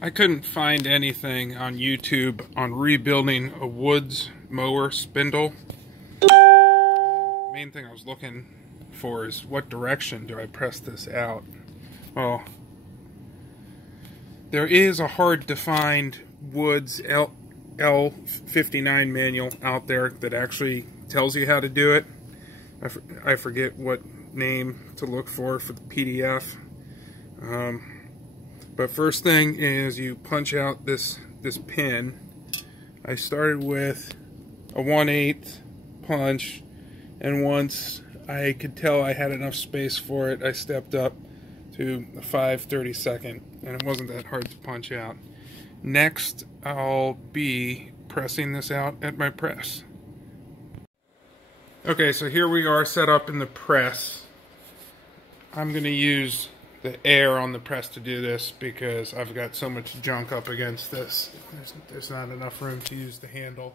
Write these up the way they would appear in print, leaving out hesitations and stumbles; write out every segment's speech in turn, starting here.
I couldn't find anything on YouTube on rebuilding a woods mower spindle. The main thing I was looking for is what direction do I press this out? Well, there is a hard to find woods L59 manual out there that actually tells you how to do it. I forget what name to look for the PDF. But first thing is you punch out this pin. I started with a 1/8 punch, and once I could tell I had enough space for it, I stepped up to a 5/32, and it wasn't that hard to punch out. Next, I'll be pressing this out at my press. Okay, so here we are set up in the press. I'm going to use the air on the press to do this because I've got so much junk up against this. There's not enough room to use the handle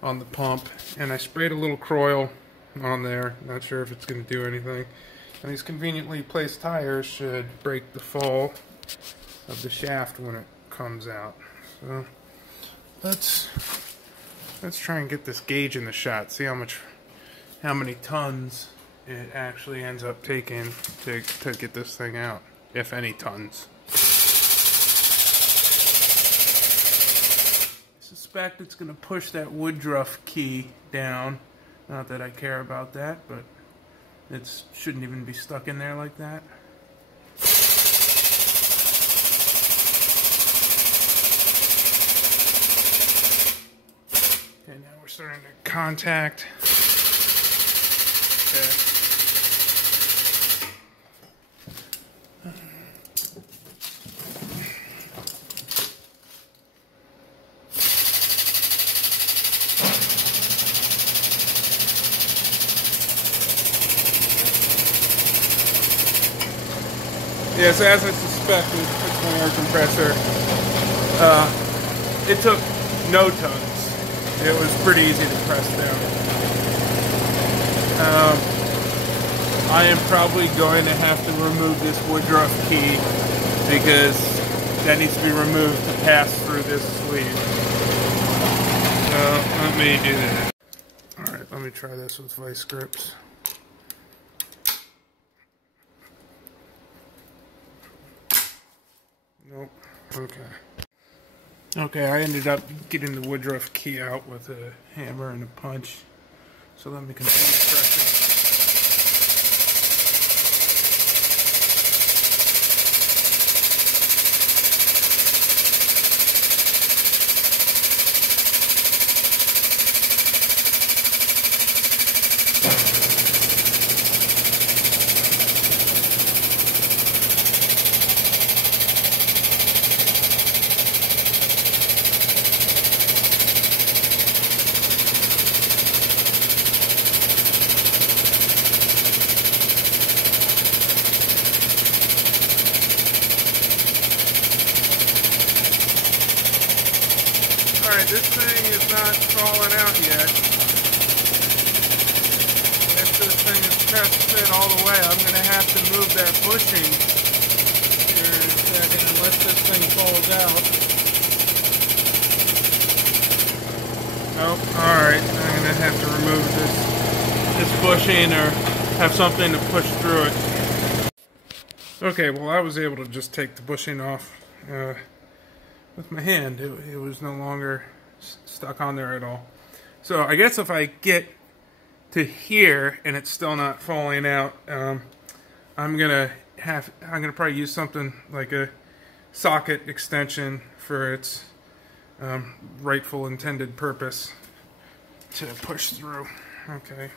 on the pump. And I sprayed a little Croil on there. Not sure if it's going to do anything. And these conveniently placed tires should break the fall of the shaft when it comes out. So let's try and get this gauge in the shot. See how many tons it actually ends up taking to get this thing out, if any tons. I suspect it's going to push that woodruff key down. Not that I care about that, but it shouldn't even be stuck in there like that. Okay, now we're starting to contact. Okay. Yes, as I suspected, it's my air compressor. It took no tons. It was pretty easy to press down. I am probably going to have to remove this woodruff key because that needs to be removed to pass through this sleeve. So let me do that. Alright, let me try this with vice grips. Nope. Okay, I ended up getting the woodruff key out with a hammer and a punch. So let me continue pressing. Alright, this thing is not falling out yet. If this thing is pressed fit all the way, I'm going to have to move that bushing here in a second unless this thing falls out. Nope, alright, I'm going to have to remove this bushing or have something to push through it. Okay, well I was able to just take the bushing off with my hand. It was no longer stuck on there at all. So I guess if I get to here and it's still not falling out, I'm gonna probably use something like a socket extension for its rightful intended purpose to push through. Okay.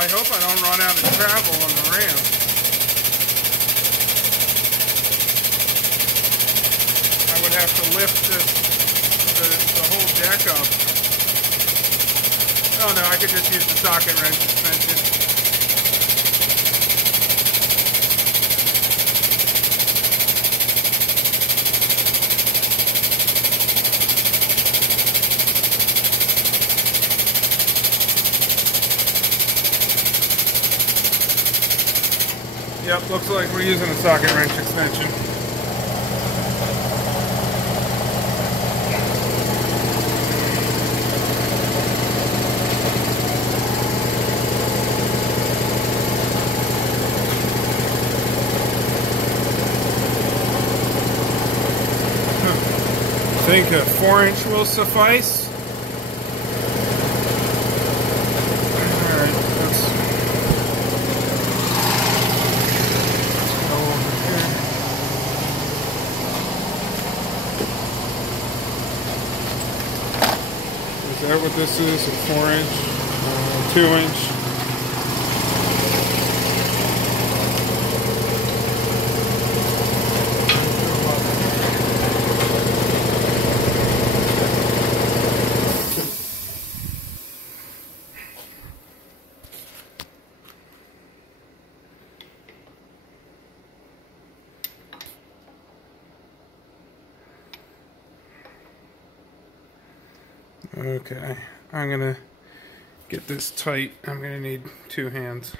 I hope I don't run out of travel on the ramp. I would have to lift the whole deck up. Oh no, I could just use the socket wrench suspension. Yep, looks like we're using a socket wrench extension. I think a 4-inch will suffice. Alright, let's go over here. Is that what this is? A 4-inch? 2-inch? Okay, I'm gonna get this tight. I'm gonna need 2 hands.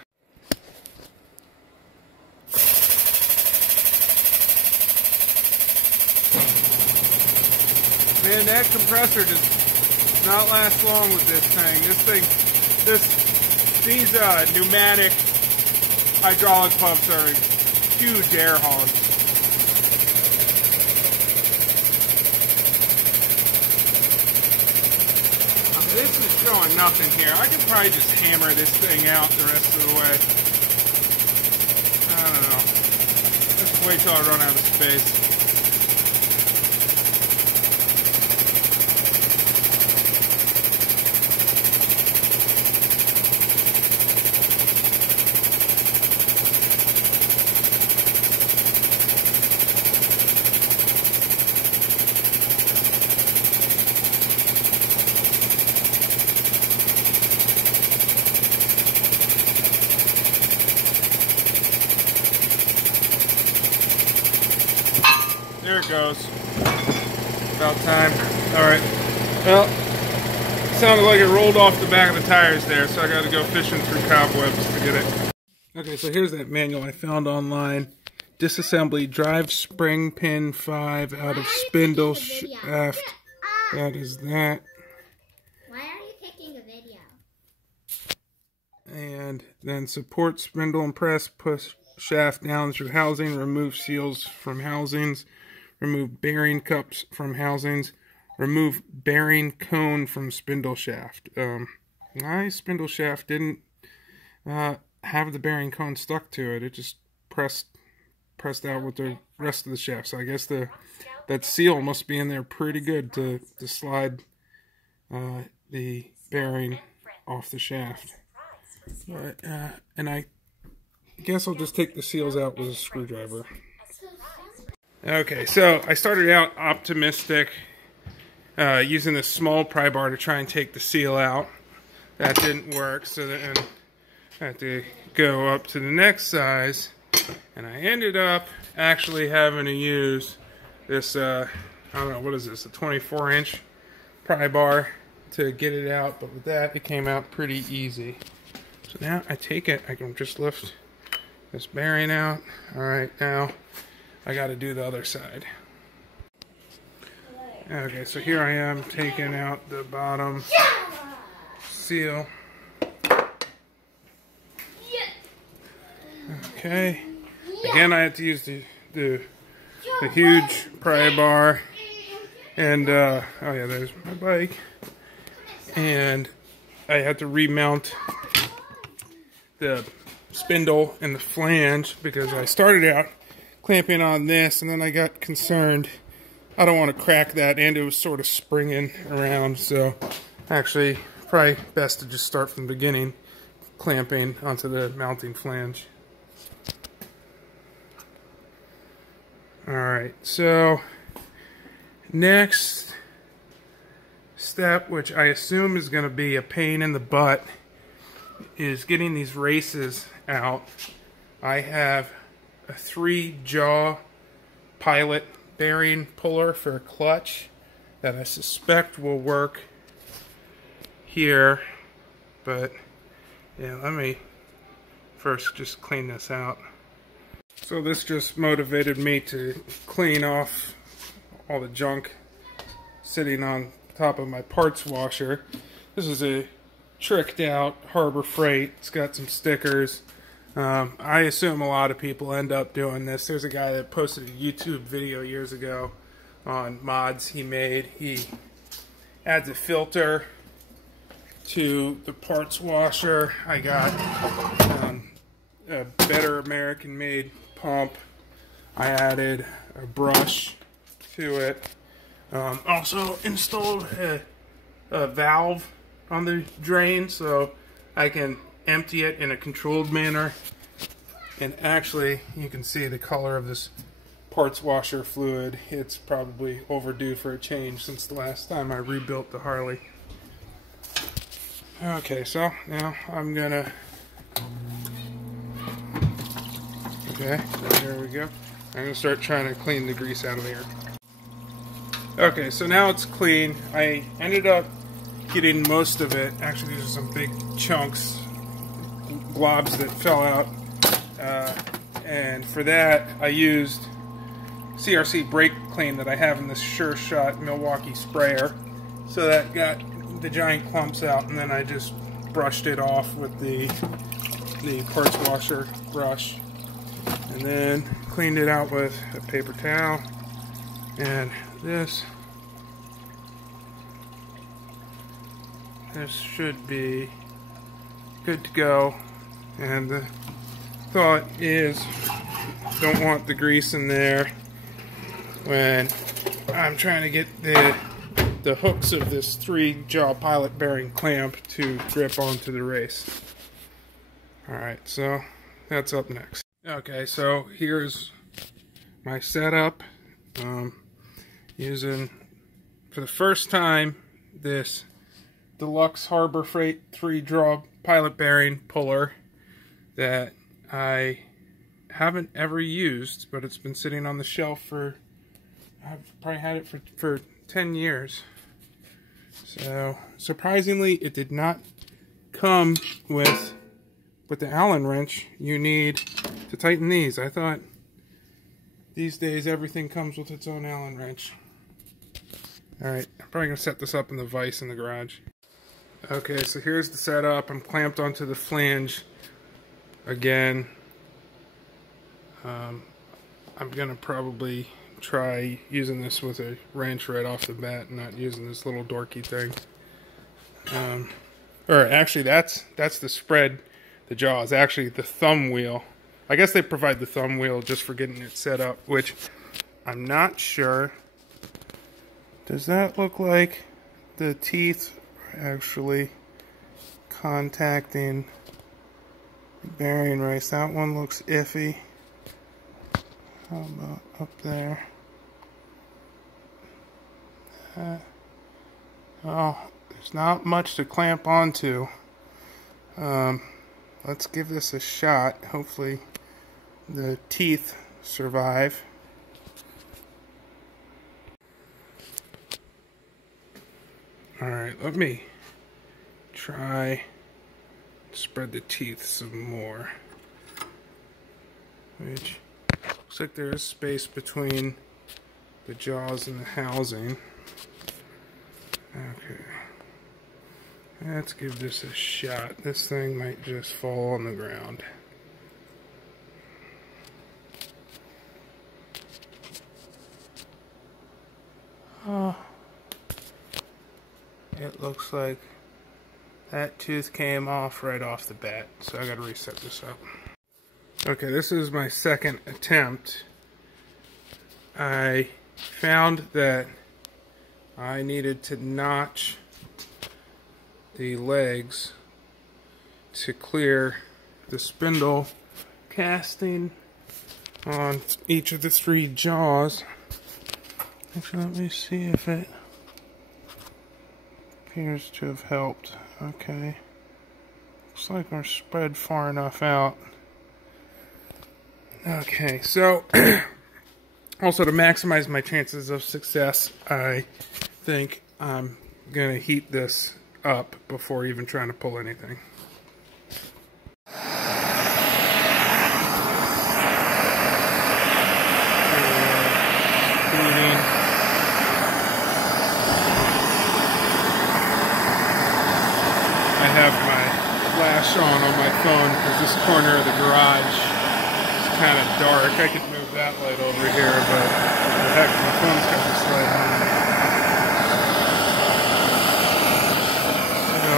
Man, that compressor does not last long with this thing. These pneumatic hydraulic pumps are huge air hogs. This is showing nothing here. I could probably just hammer this thing out the rest of the way. I don't know. Let's wait till I run out of space. There it goes. About time. Alright. Well, sounded like it rolled off the back of the tires there, so I gotta go fishing through cobwebs to get it. Okay, so here's that manual I found online. Disassembly drive spring pin 5 out of spindle shaft. That is that. Why are you taking a video? And then support spindle and press, push shaft down through housing, remove seals from housings, remove bearing cups from housings, remove bearing cone from spindle shaft. My spindle shaft didn't have the bearing cone stuck to it. It just pressed out with the rest of the shaft. So I guess that seal must be in there pretty good to slide the bearing off the shaft. But, and I guess I'll just take the seals out with a screwdriver. Okay, so I started out optimistic, using this small pry bar to try and take the seal out. That didn't work, so then I had to go up to the next size, and I ended up actually having to use this, I don't know, what is this, a 24-inch pry bar to get it out, but with that, it came out pretty easy. So now I take it, I can just lift this bearing out. Alright, now I got to do the other side. Okay, so here I am taking out the bottom seal. Okay, again I had to use the huge pry bar, and oh yeah, there's my bike, and I had to remount the spindle and the flange because I started out clamping on this, and then I got concerned. I don't want to crack that, and it was sort of springing around, so actually probably best to just start from the beginning, clamping onto the mounting flange. Alright, so next step, which I assume is going to be a pain in the butt, is getting these races out. I have a 3-jaw pilot bearing puller for a clutch that I suspect will work here, but yeah, let me first just clean this out. So this just motivated me to clean off all the junk sitting on top of my parts washer. This is a tricked out Harbor Freight. It's got some stickers. I assume a lot of people end up doing this. There's a guy that posted a YouTube video years ago on mods he made. He adds a filter to the parts washer. I got a better American made pump. I added a brush to it. Also installed a valve on the drain so I can empty it in a controlled manner. And actually, you can see the color of this parts washer fluid. It's probably overdue for a change since the last time I rebuilt the Harley. Okay, so now I'm gonna... Okay, there we go. I'm gonna start trying to clean the grease out of here. Okay, so now it's clean. I ended up getting most of it. Actually, these are some big chunks, globs that fell out. And for that, I used CRC brake clean that I have in this Sure Shot Milwaukee sprayer. So that got the giant clumps out, and then I just brushed it off with the parts washer brush. And then cleaned it out with a paper towel. And this should be good to go. And the thought is, don't want the grease in there when I'm trying to get the hooks of this 3-jaw pilot bearing clamp to grip onto the race. Alright, so that's up next. Okay, so here's my setup. Using, for the first time, this deluxe Harbor Freight 3-jaw pilot bearing puller that I haven't ever used, but it's been sitting on the shelf for, I've probably had it for 10 years. So, surprisingly, it did not come with the Allen wrench you need to tighten these. I thought these days everything comes with its own Allen wrench. Alright, I'm probably going to set this up in the vise in the garage. Okay, so here's the setup. I'm clamped onto the flange again. I'm going to probably try using this with a wrench right off the bat and not using this little dorky thing. Or actually, that's the spread. The jaw is actually the thumb wheel. I guess they provide the thumb wheel just for getting it set up, which I'm not sure. Does that look like the teeth are actually contacting the bearing race? That one looks iffy. How about up there? Oh, there's not much to clamp onto. Let's give this a shot. Hopefully the teeth survive. Alright, let me try to spread the teeth some more. Which looks like there is space between the jaws and the housing. Okay. Let's give this a shot. This thing might just fall on the ground. Oh. It looks like that tooth came off right off the bat, so I gotta reset this up. Okay, this is my second attempt. I found that I needed to notch the legs to clear the spindle casting on each of the 3 jaws. Actually, let me see if it appears to have helped. Okay. Looks like we're spread far enough out. Okay, so also to maximize my chances of success, I think I'm going to heat this up before even trying to pull anything. this corner of the garage is kind of dark. I could move that light over here, but what the heck, my phone's got this light on. So,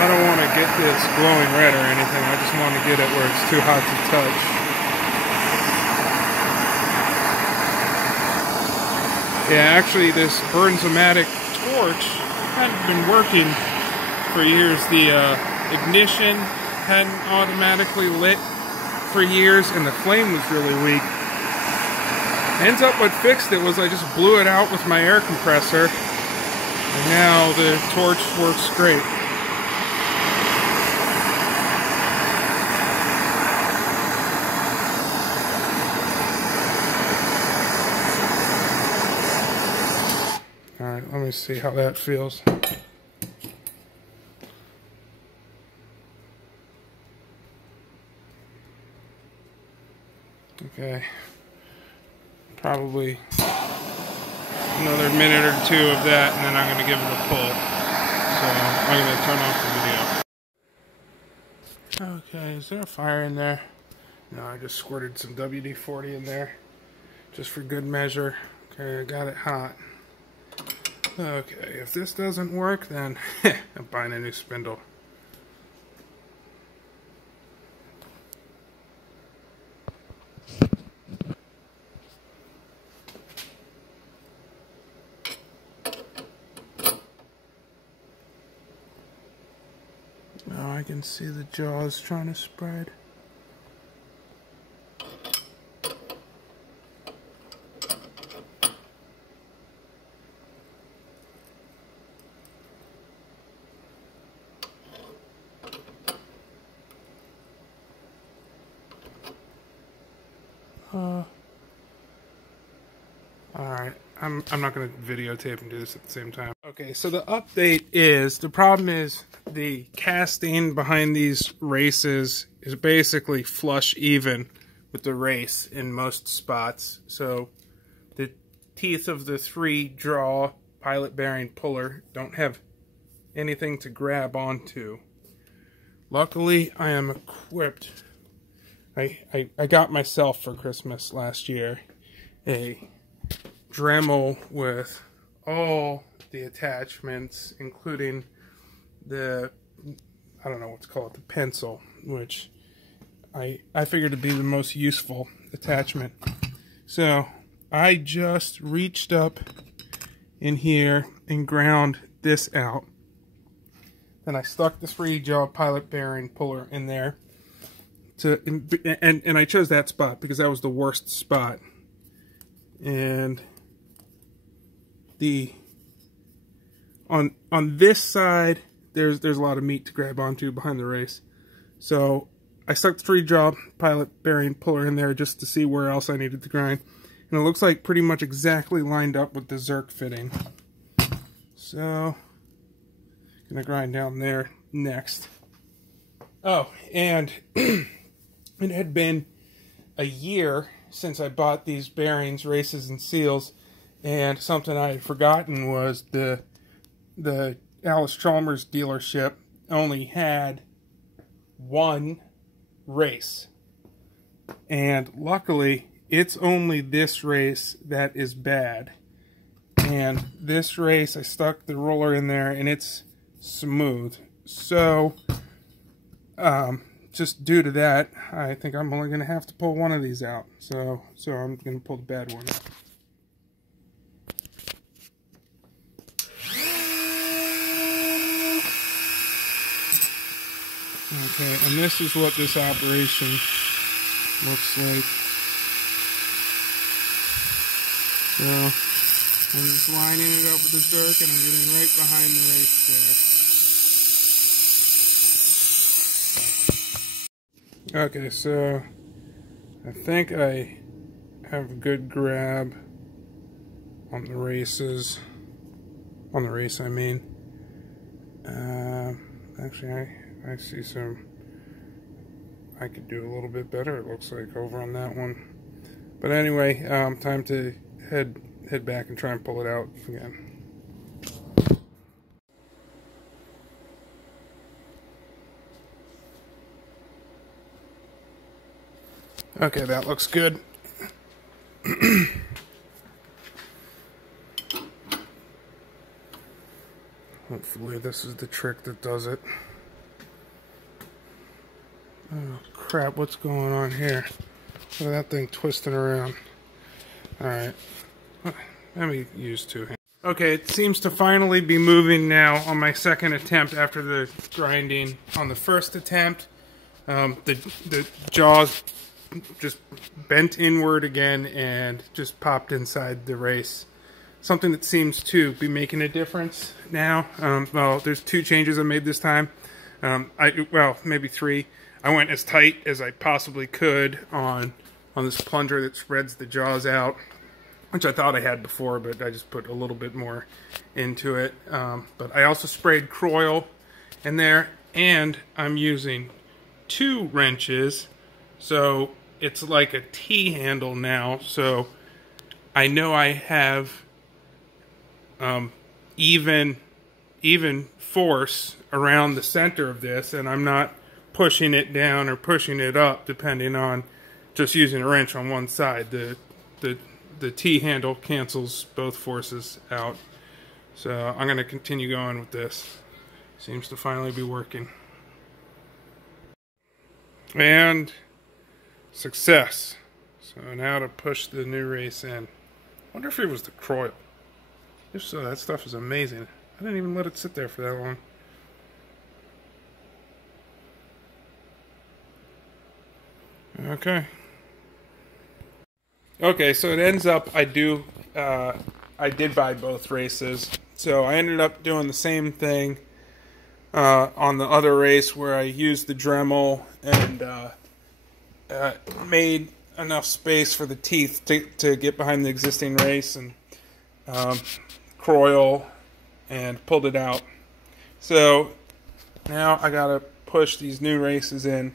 I don't want to get this glowing red or anything. I just want to get it where it's too hot to touch. Yeah, actually this Burns-O-Matic torch hadn't been working for years. The ignition hadn't automatically lit for years and the flame was really weak. Ends up what fixed it was I just blew it out with my air compressor and now the torch works great. Alright, let me see how that feels. Okay, probably another minute or two of that and then I'm going to give it a pull. So I'm going to turn off the video. Okay, is there a fire in there? No, I just squirted some WD-40 in there just for good measure. Okay, I got it hot. Okay, if this doesn't work, then I'm buying a new spindle. Now I can see the jaws trying to spread. Alright, I'm not going to videotape and do this at the same time. Okay, so the update is, the problem is the casting behind these races is basically flush even with the race in most spots. So the teeth of the 3-draw pilot bearing puller don't have anything to grab onto. Luckily, I am equipped. I got myself for Christmas last year a Dremel with all the attachments, including the, I don't know what to call it, the pencil, which I figured to be the most useful attachment. So I just reached up in here and ground this out. Then I stuck the 3-jaw pilot bearing puller in there. And I chose that spot because that was the worst spot. And on this side there's a lot of meat to grab onto behind the race. So I stuck the 3-jaw pilot bearing puller in there just to see where else I needed to grind. And it looks like pretty much exactly lined up with the Zerk fitting. So gonna grind down there next. Oh, and it had been a year since I bought these bearings, races, and seals, and something I had forgotten was the Alice Chalmers dealership only had one race, and luckily it's only this race that is bad. And this race I stuck the roller in there and it's smooth. So just due to that, I think I'm only going to have to pull one of these out. So I'm going to pull the bad one out. Okay, and this is what this operation looks like. So I'm just lining it up with the Zerk and I'm getting right behind the race there. Okay, so I think I have a good grab on the races. On the race, I mean. Actually, I see some. I could do a little bit better, it looks like, over on that one. But anyway, time to head back and try and pull it out again. Okay, that looks good. Hopefully this is the trick that does it. Oh crap, what's going on here? Look at that thing twisting around. Alright. Let me use two hands. Okay, it seems to finally be moving now on my second attempt after the grinding. On the first attempt, the jaws just bent inward again and just popped inside the race. Something that seems to be making a difference now. Well, there's two changes I made this time. Well, maybe three. I went as tight as I possibly could on this plunger that spreads the jaws out, which I thought I had before, but I just put a little bit more into it. But I also sprayed Croil in there, and I'm using 2 wrenches, so it's like a T-handle now, so I know I have even force around the center of this, and I'm not pushing it down or pushing it up, depending on just using a wrench on one side. The T-handle cancels both forces out. So I'm going to continue going with this. Seems to finally be working. And success. So now to push the new race in. Wonder if it was the Croil. If so, that stuff is amazing. I didn't even let it sit there for that long. Okay. Okay, so it ends up I did buy both races. So I ended up doing the same thing on the other race where I used the Dremel and made enough space for the teeth to get behind the existing race and Croil and pulled it out. So now I gotta push these new races in.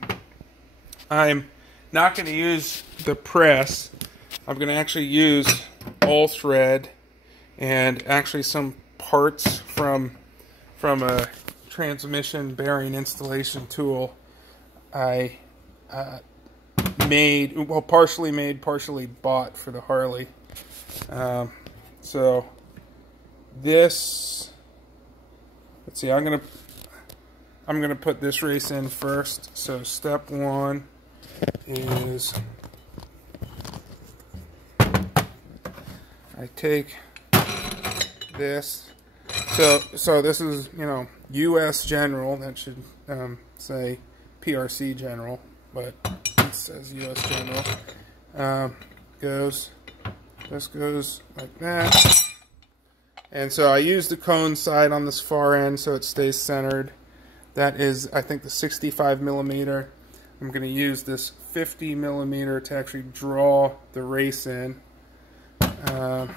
I'm not going to use the press. I'm going to actually use all thread and actually some parts from a transmission bearing installation tool I made, well, partially made, partially bought for the Harley. So this, let's see, I'm gonna put this race in first. So step 1 is I take this. So this is, you know, U.S. General. That should say PRC General, but it says U.S. General. This goes like that. And so I use the cone side on this far end so it stays centered. That is, I think, the 65 millimeter. I'm going to use this 50 millimeter to actually draw the race in. But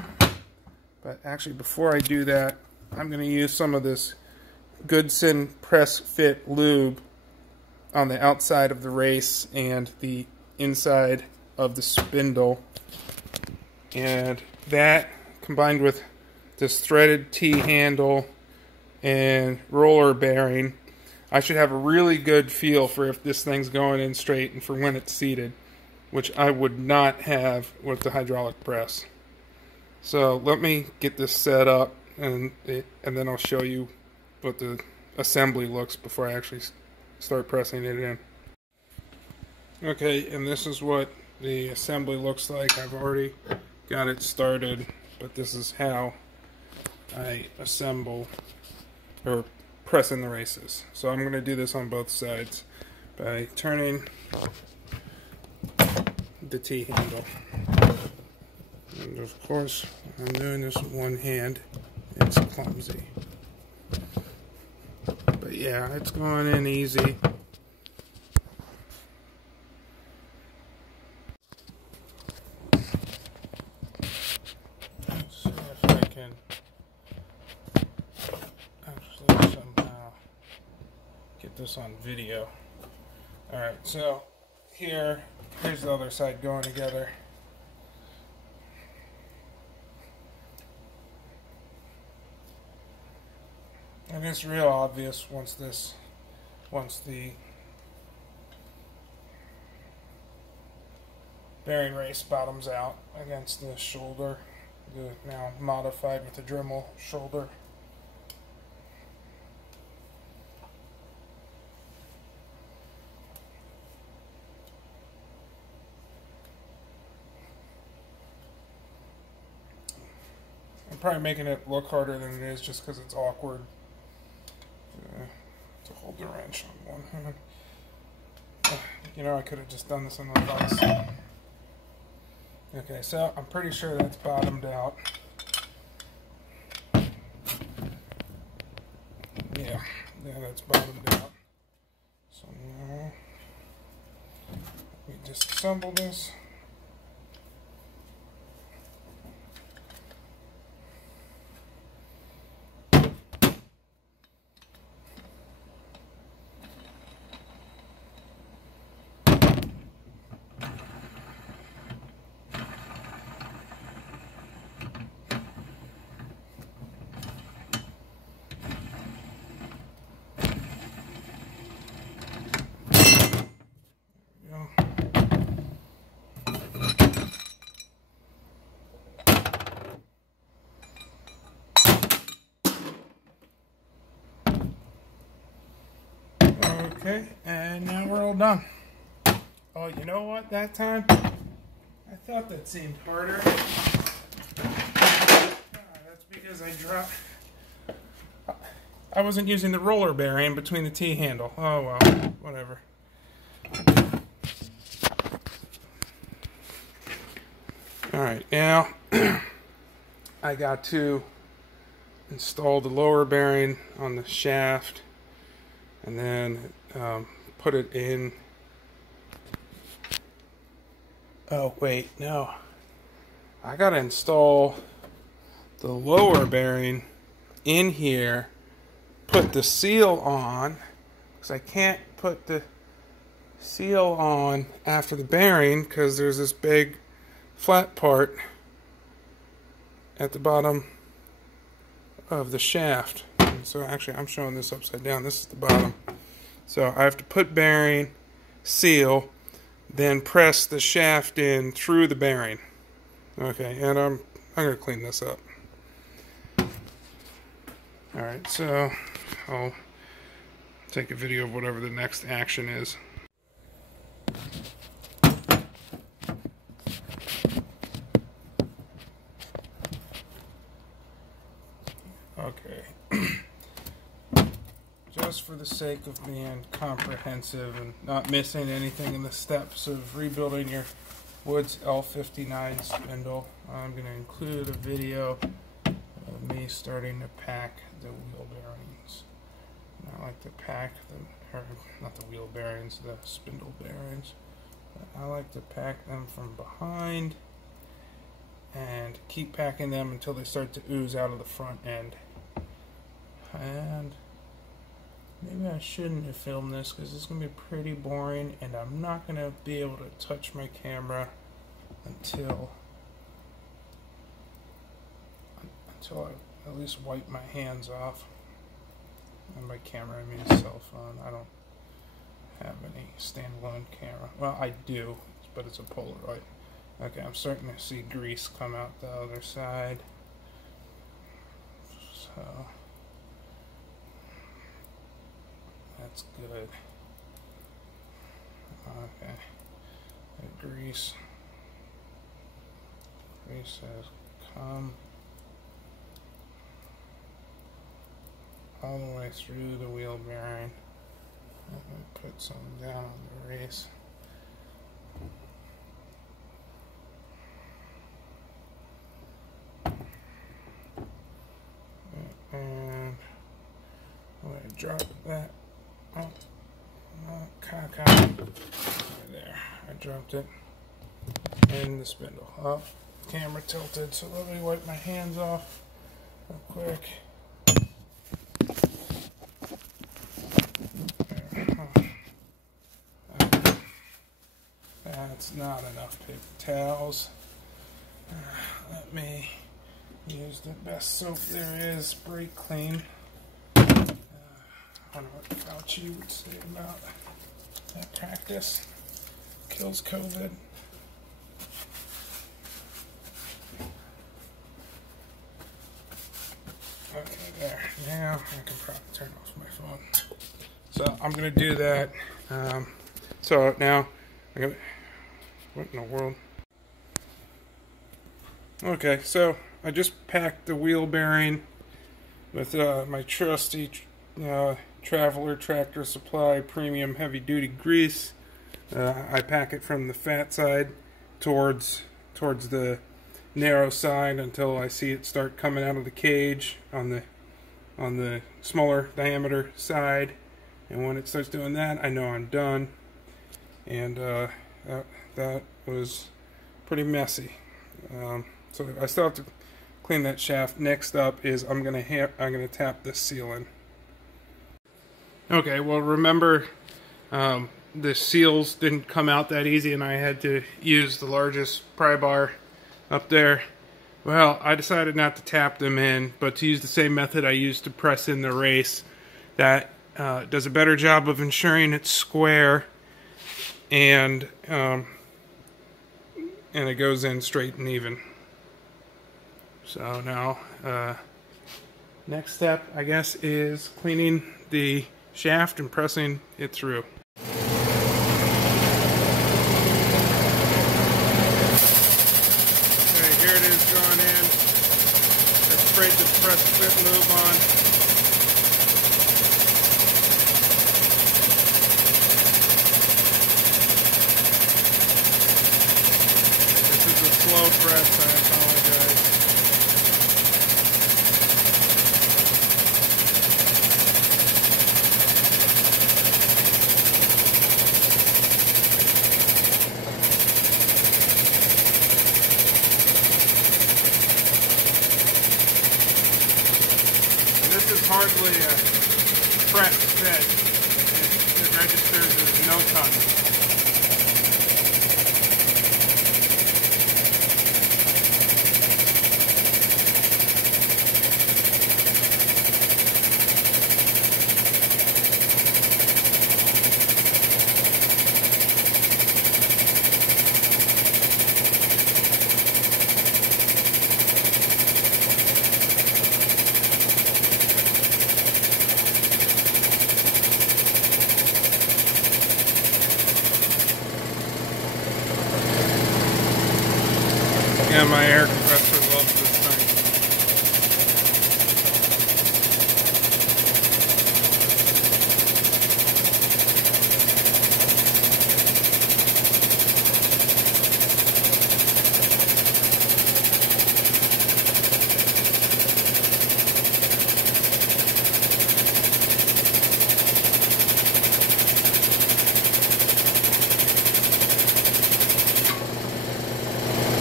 actually, before I do that, I'm going to use some of this Goodson Press Fit lube on the outside of the race and the inside of the spindle. And that, combined with this threaded T-handle and roller bearing, I should have a really good feel for if this thing's going in straight and for when it's seated, which I would not have with the hydraulic press. So let me get this set up, and then I'll show you what the assembly looks before I actually start pressing it in. Okay, and this is what the assembly looks like. I've already got it started, but this is how I assemble or press in the races. So I'm going to do this on both sides by turning the T-handle. And of course, I'm doing this with one hand. It's clumsy. But yeah, it's going in easy. Let's see if I can actually somehow get this on video. Alright, so here's the other side going together. And it's real obvious once the bearing race bottoms out against the shoulder, now modified with the Dremel shoulder. I'm probably making it look harder than it is just because it's awkward to hold the wrench on one hand. You know, I could have just done this on the vise. Okay, so I'm pretty sure that's bottomed out. Yeah, that's bottomed out. So now we disassemble this. Okay, and now we're all done. Oh, you know what? That time, I thought that seemed harder. That's because I dropped... I wasn't using the roller bearing between the T-handle. Oh, well, whatever. Alright, now I got to install the lower bearing on the shaft and then put it in. Oh wait, no, I gotta install the lower bearing in here, put the seal on, because I can't put the seal on after the bearing because there's this big flat part at the bottom of the shaft. So actually I'm showing this upside down. This is the bottom. So I have to put bearing, seal, then press the shaft in through the bearing. Okay, and I'm going to clean this up. Alright, so I'll take a video of whatever the next action is. Okay. Just for the sake of being comprehensive and not missing anything in the steps of rebuilding your Woods L59 spindle, I'm going to include a video of me starting to pack the wheel bearings. And I like to pack the, or not the wheel bearings, the spindle bearings. But I like to pack them from behind and keep packing them until they start to ooze out of the front end. And maybe I shouldn't have filmed this because it's going to be pretty boring and I'm not going to be able to touch my camera until I at least wipe my hands off. And by camera I mean a cell phone. I don't have any standalone camera. Well, I do, but it's a Polaroid. Okay, I'm starting to see grease come out the other side. So that's good. Okay. The grease has come all the way through the wheel bearing. I'm going to put some down on the race. And I'm going to drop that. Oh, there. I dropped it in the spindle. Oh, camera tilted, so let me wipe my hands off real quick. That's not enough paper towels. Let me use the best soap there is, Spray Clean. I don't know what Fauci would say about that practice. Kills COVID. Now I can probably turn off my phone. So I'm gonna do that. So now I'm gonna. What in the world? Okay, so I just packed the wheel bearing with my trusty Traveler Tractor Supply Premium Heavy Duty Grease. I pack it from the fat side towards the narrow side until I see it start coming out of the cage on the smaller diameter side, and when it starts doing that, I know I'm done. And that was pretty messy. So I still have to clean that shaft. Next up is I'm gonna tap this seal in. Okay, well remember the seals didn't come out that easy, and I had to use the largest pry bar up there. Well, I decided not to tap them in, but to use the same method I used to press in the race. That does a better job of ensuring it's square, and it goes in straight and even. So now, next step, I guess, is cleaning the shaft and pressing it through. Okay, here it is going in. I sprayed the press fit lube on. This is a slow press, I apologize. This is hardly a press fit. It registers as no ton. Yeah, my air compressor loves this thing.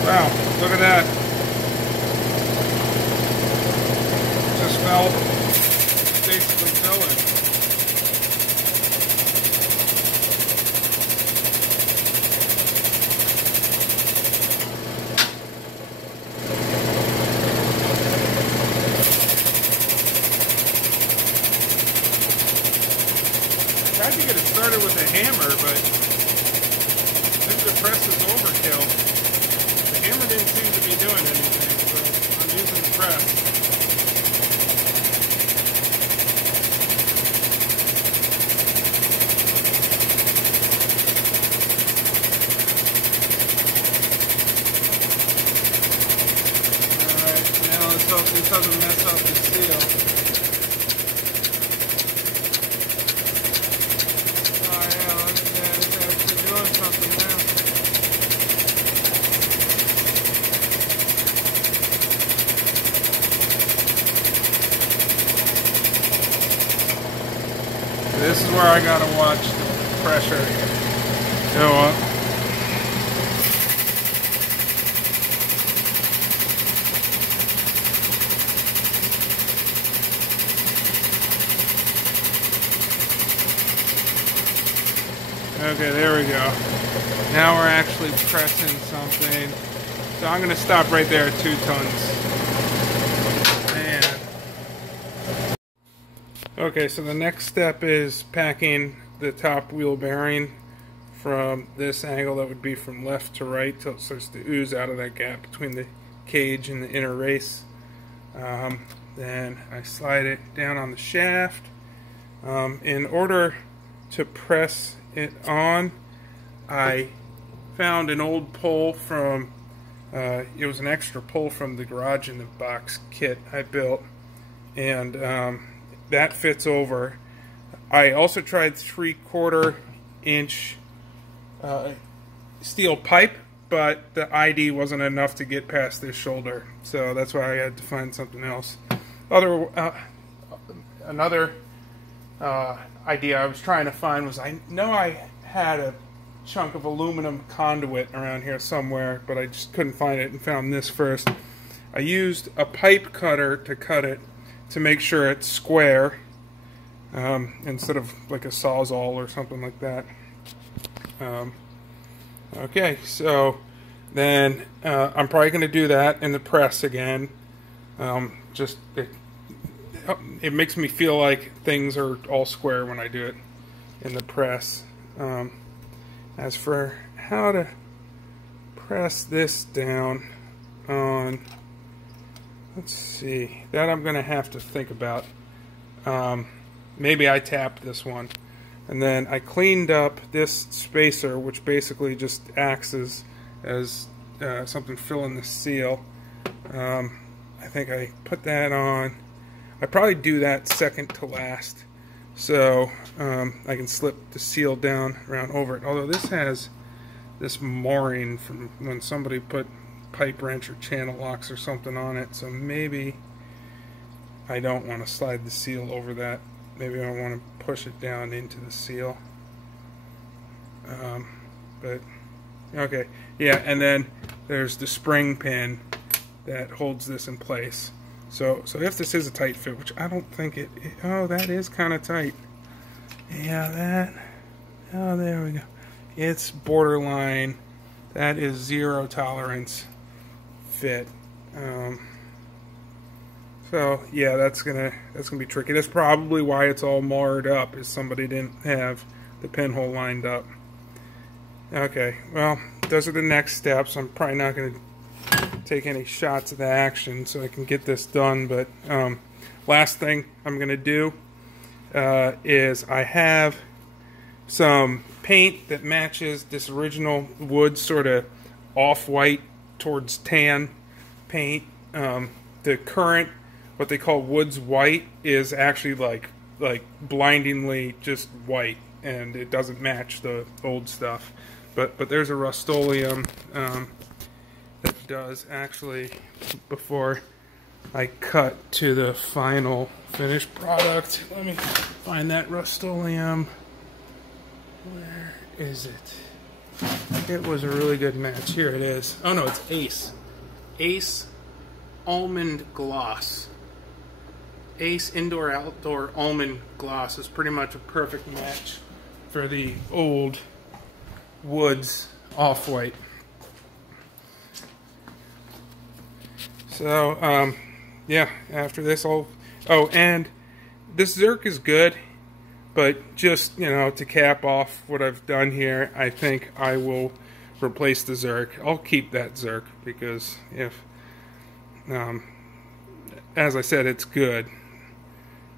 Wow, look at that. Just fell, basically fell in. Tried to get it started with a hammer, but maybe the press is overkill. The hammer didn't seem to be doing anything, so I'm using the press. Alright, now let's hope this doesn't mess up the seal. Oh yeah, it's actually doing something now. This is where I gotta watch the pressure. You know what? Okay, there we go. Now we're actually pressing something. So I'm gonna stop right there at 2 tons. Okay, so the next step is packing the top wheel bearing from this angle. That would be from left to right till it starts to ooze out of that gap between the cage and the inner race. Then I slide it down on the shaft. In order to press it on, I found an old pole from, it was an extra pole from the garage in the box kit I built, and that fits over. I also tried 3/4 inch steel pipe, but the ID wasn't enough to get past this shoulder, so that's why I had to find something else. Another idea I was trying to find was, I know I had a chunk of aluminum conduit around here somewhere, but I just couldn't find it and found this first. I used a pipe cutter to cut it to make sure it's square, instead of like a sawzall or something like that. Okay, so then I'm probably going to do that in the press again. It makes me feel like things are all square when I do it in the press. As for how to press this down on, let's see, that I'm going to have to think about. Maybe I tapped this one. And then I cleaned up this spacer, which basically just acts as something filling the seal. I think I put that on. I probably do that second to last, so I can slip the seal down around over it. Although this has this mooring from when somebody put pipe wrench or channel locks or something on it, so maybe I don't want to slide the seal over that. Maybe I want to push it down into the seal. But okay, yeah, and then there's the spring pin that holds this in place. So if this is a tight fit, which I don't think it oh, that is kind of tight. Yeah, oh, there we go. It's borderline. That is 0 tolerance fit. So yeah, that's gonna be tricky. That's probably why it's all marred up, is somebody didn't have the pinhole lined up. Okay, well, those are the next steps. I'm probably not gonna take any shots of the action so I can get this done, but last thing I'm gonna do is I have some paint that matches this original wood, sort of off-white towards tan paint. The current, what they call Woods White, is actually like blindingly just white, and it doesn't match the old stuff. But there's a Rust-Oleum that does actually, before I cut to the final finished product. Let me find that Rust-Oleum. Where is it? It was a really good match. Here it is. Oh no, it's Ace. Ace Almond Gloss. Ace Indoor Outdoor Almond Gloss is pretty much a perfect match for the old Woods Off-White. So, yeah, after this I'll... Oh, and this Zerk is good, but just, you know, to cap off what I've done here, I think I will replace the Zerk. I'll keep that Zerk because if... as I said, it's good.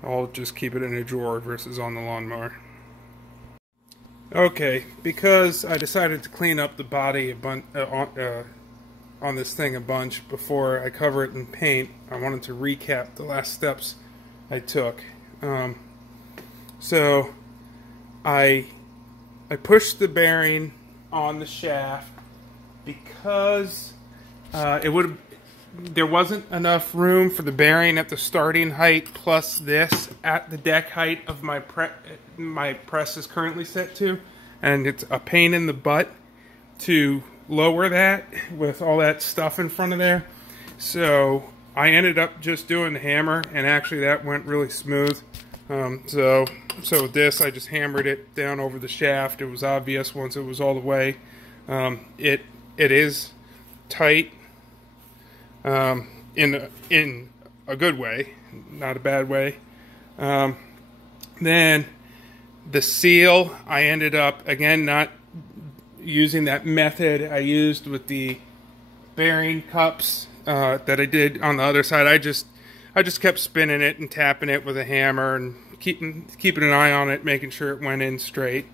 I'll just keep it in a drawer versus on the lawnmower. Okay, because I decided to clean up the body on this thing a bunch before I cover it in paint, I wanted to recap the last steps I took. So I pushed the bearing on the shaft because there wasn't enough room for the bearing at the starting height plus this at the deck height of my press is currently set to, and it's a pain in the butt to lower that with all that stuff in front of there. So I ended up just doing the hammer, and actually that went really smooth. So with this, I just hammered it down over the shaft. It was obvious once it was all the way. It is tight. In a good way, not a bad way. Then the seal, I ended up, again, not using that method I used with the bearing cups that I did on the other side. I just kept spinning it and tapping it with a hammer and keeping an eye on it, making sure it went in straight.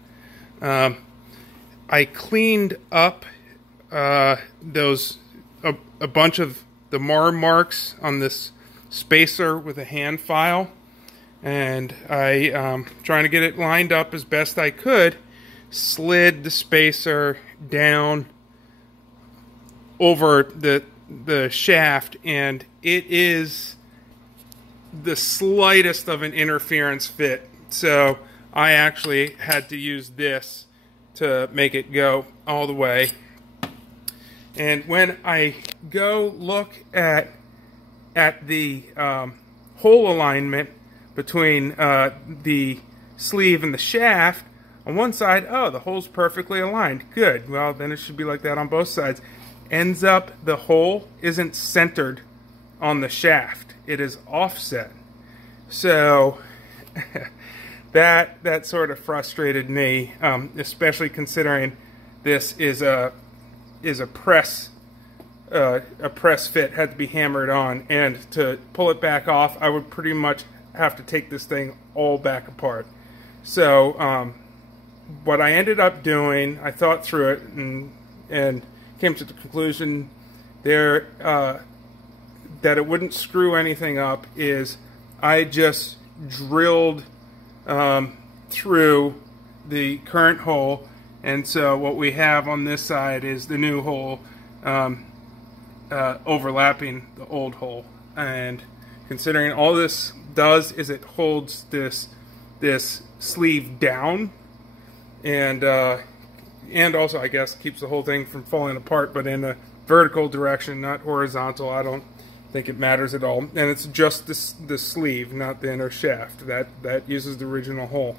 I cleaned up a bunch of the mower marks on this spacer with a hand file, and I, trying to get it lined up as best I could, slid the spacer down over the shaft, and it is the slightest of an interference fit, so I actually had to use this to make it go all the way. And when I go look at the hole alignment between the sleeve and the shaft, on one side, oh, the hole's perfectly aligned. Good. Well, then it should be like that on both sides. Ends up the hole isn't centered on the shaft. It is offset. So that sort of frustrated me, especially considering this is a press fit, had to be hammered on, and to pull it back off, I would pretty much have to take this thing all back apart. So what I ended up doing, I thought through it and came to the conclusion there that it wouldn't screw anything up, is I just drilled through the current hole, and so what we have on this side is the new hole overlapping the old hole. And considering all this does is it holds this sleeve down, and also, I guess, keeps the whole thing from falling apart, but in a vertical direction, not horizontal. I don't think it matters at all. And it's just the sleeve, not the inner shaft. That uses the original hole.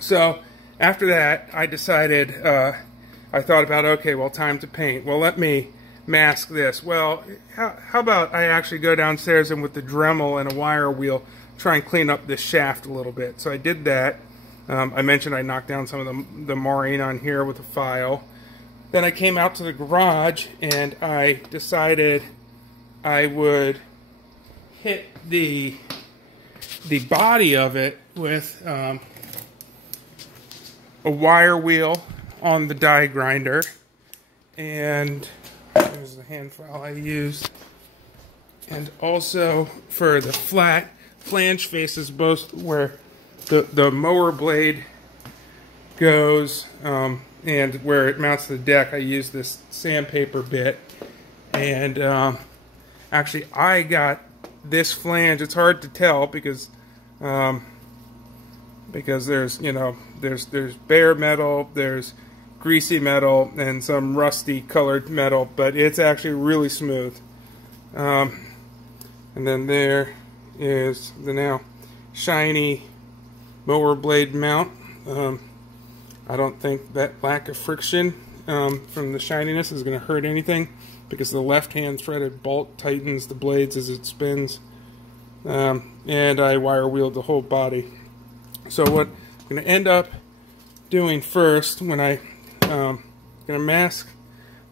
So after that, I decided, I thought about, okay, well, time to paint. Well, let me mask this. Well, how about I actually go downstairs and with the Dremel and a wire wheel try and clean up this shaft a little bit. So I did that. I mentioned I knocked down some of the mooring on here with a file. Then I came out to the garage and I decided I would hit the body of it with a wire wheel on the die grinder, and there's the hand file I used, and also for the flat flange faces, both where the mower blade goes and where it mounts to the deck, I use this sandpaper bit. And actually I got this flange, it's hard to tell because there's, you know, there's bare metal, there's greasy metal, and some rusty colored metal, but it's actually really smooth. And then there is the now shiny mower blade mount. I don't think that lack of friction from the shininess is going to hurt anything, because the left hand threaded bolt tightens the blades as it spins. And I wire wheeled the whole body. So what I'm going to end up doing first, when I'm going to mask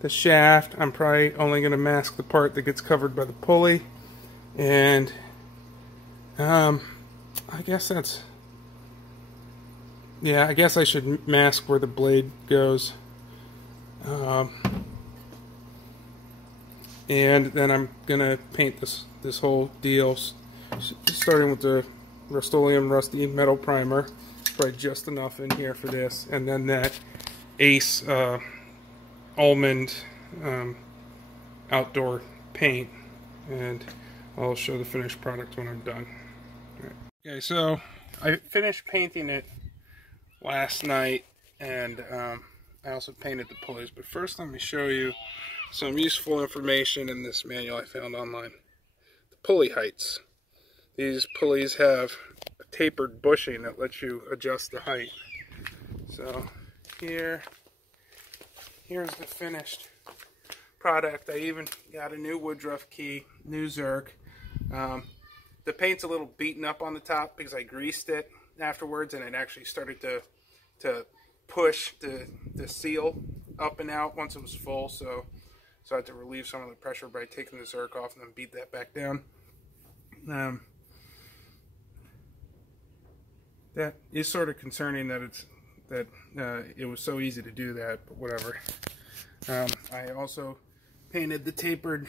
the shaft, I'm probably only going to mask the part that gets covered by the pulley. And I guess that's... yeah, I guess I should mask where the blade goes. And then I'm gonna paint this whole deal, starting with the Rust-Oleum Rusty Metal Primer. Probably just enough in here for this, and then that Ace Almond outdoor paint, and I'll show the finished product when I'm done. Right. Okay, so I finished painting it last night, and I also painted the pulleys, but first let me show you some useful information in this manual I found online. The pulley heights. These pulleys have a tapered bushing that lets you adjust the height. So here's the finished product. I even got a new Woodruff key, new Zerk. The paint's a little beaten up on the top because I greased it afterwards, and it actually started to push the seal up and out once it was full. So so I had to relieve some of the pressure by taking the zerk off and then beat that back down. That is sort of concerning that it was so easy to do that, but whatever. I also painted the tapered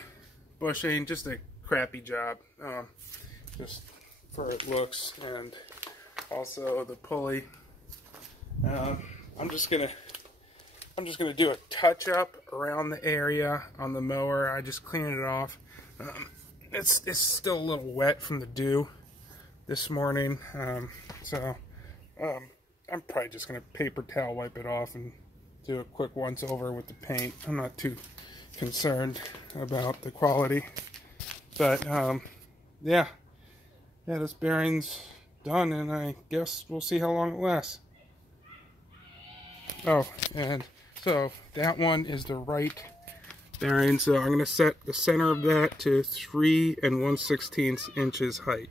bushing, just a crappy job, just for it looks, and also the pulley. I'm just gonna do a touch up around the area on the mower. I just cleaned it off. It's still a little wet from the dew this morning, so I'm probably just gonna paper towel wipe it off and do a quick once over with the paint. I'm not too concerned about the quality, but yeah, this bearing's done, and I guess we'll see how long it lasts. Oh, and so that one is the right bearing, so I'm going to set the center of that to 3 1/16 inches height.